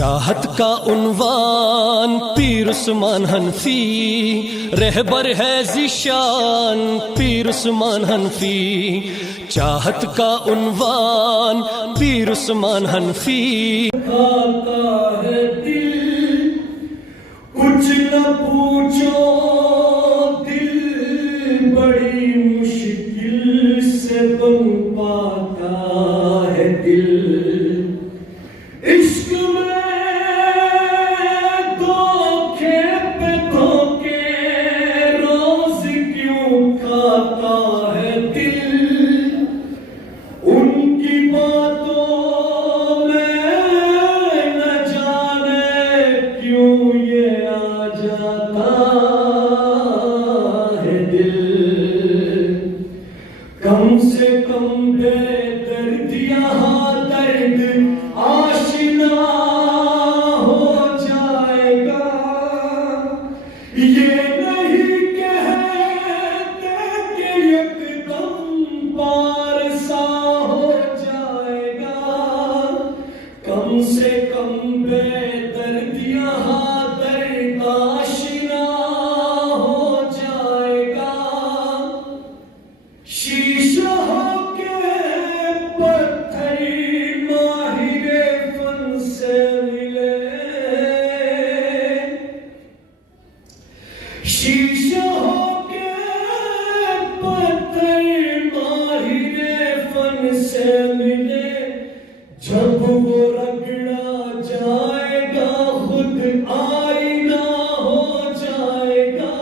چاہت کا عنوان پیر عثمان حنفی، رہبر ہے ذیشان پیر عثمان حنفی۔ چاہت کا عنوان پیر عثمان حنفی۔ کھاتا ہے دل کچھ نہ پوچھو، دل بڑی مشکل سے بن پاتا ہے دل۔ عشق میں دھوکے پہ دھوکے روز کیوں کھاتا ہے دل۔ ان کی باتوں میں نہ جانے کیوں یہ آ جاتا ہے دل۔ کم سے کم بے درد یہاں درد آشنا ہو جائے گا۔ یہ نہیں کہتے کہ یک دم پارسا ہو جائے گا۔ کم سے کم بے درد یہاں درد آشنا ہو جائے گا۔ شیشہ ہو کے پتھر ماہر فن سے ملے، شیشہ ہو کے پتھر ماہر فن سے ملے۔ جب وہ رگڑا جائے گا خود آئینہ ہو جائے گا۔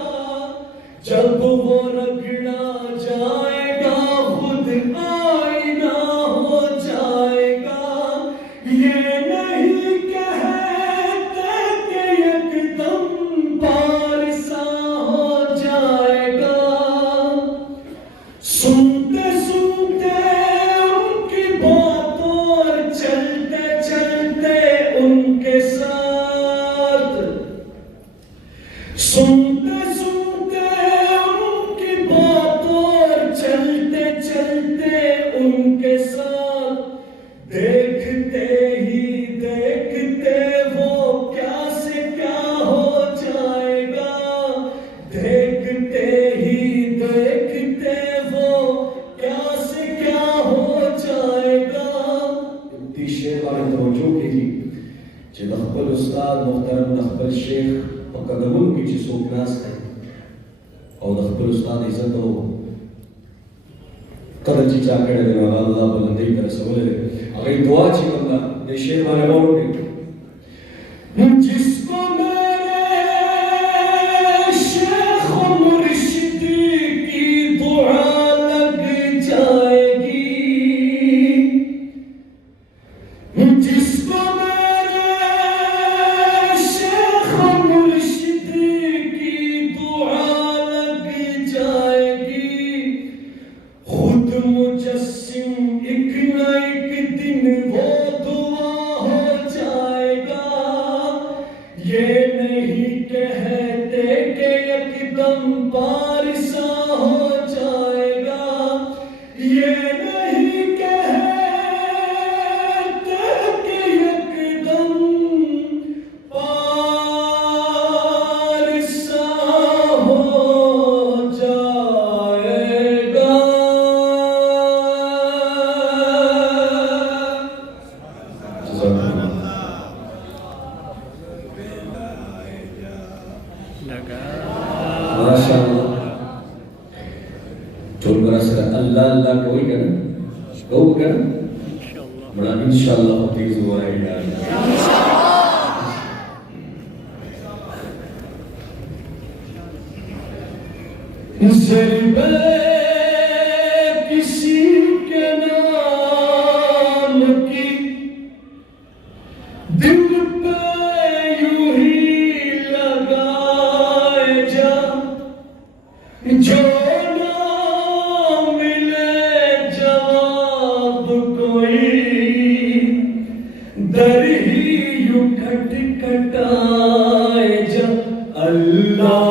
جب وہ رگڑا جائے گا خود آئینہ ہو جائے گا۔ یہ نہیں کہتے کہ یک دم پارسا ہو جائے گا۔ سنتے سنتے ان کی باتوں اور چلتے چلتے ان کے ساتھ، سنتے سنتے ان کی باتوں اور چلتے چلتے ان کے ساتھ، دیکھتے ہی دیکھتے وہ کیا سے کیا ہو جائے گا۔ دیکھتے ہی دیکھتے وہ کیا سے کیا ہو جائے گا۔ اتنی شیخ آنے توجہ کی جی چھ دخبل استاد محترم دخبل شیخ قدمون کی چھ سو کلاس ہے اور دخبل استاد عزت ہو قدر چی چاکڑے دے والا اللہ بلندی کر سولے اگر دعا چی بندہ یہ شیر والے بہت جس کو میرے شیخ و مرشد کی دعا لگ جائے گی، جس کو میرے شیخ و مرشد کی دعا لگ جائے گی، خود مجسم ایک نہ ایک دن وہ دعا ہو جائے گا۔ یہ نہیں کہتے کہ یک دم پارسا ہو جائے گا۔ یہ نہیں کہتے کہ یک دم پارسا ہو جائے گا۔ ماشاءاللہ چون برس کا اللہ اللہ کوئی کرنا کوئی کرنا بڑا انشاءاللہ حفیظ ہوا ہے یار۔ ضربے کسی کے نام کی دل پہ یوں ہی لگائے جا، جو نہ ملے جواب کوئی در ہی یوں کھٹکھٹائے جا۔ اللہ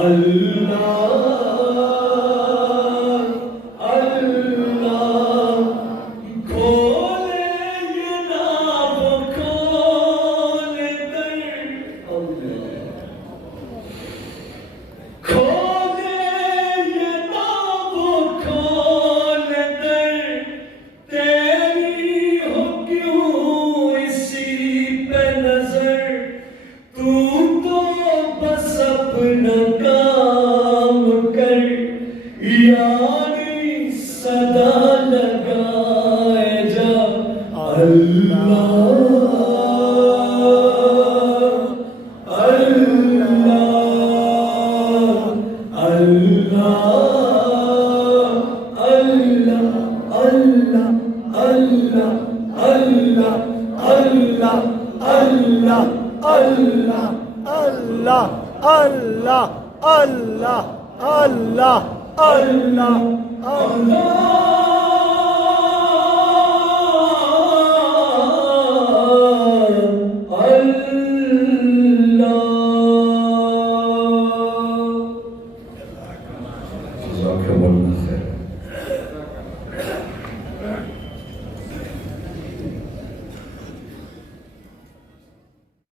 اللہ یاری صدا لگائے جا اللہ اللہ اللہ اللہ اللہ اللہ اللہ